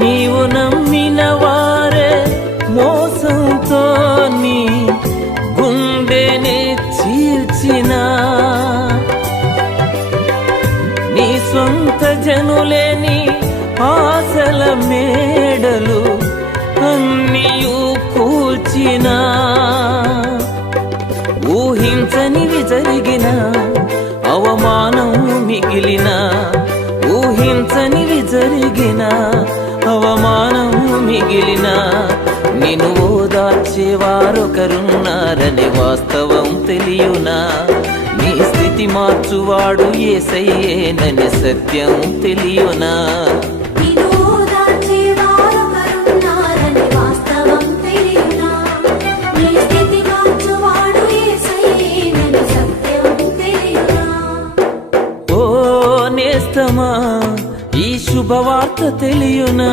నీవు నమ్మిన వారే మోసంతో నీ గుండెనే చీల్చిన నీ సొంత జనులేని ఆశల మేడలు అన్నియు కూల్చిన ఊహించనివి జరిగిన అవమానం మిగిలిన ఊహించనివి జరిగిన అవమానం మిగిలిన నిన్ను ఓదార్చేవారొకరున్నారనే వాస్తవం తెలియునా నీ స్థితి మార్చువాడు యేసయ్యేననే సత్యం తెలియునా ఈ శుభవార్త తెలియునా?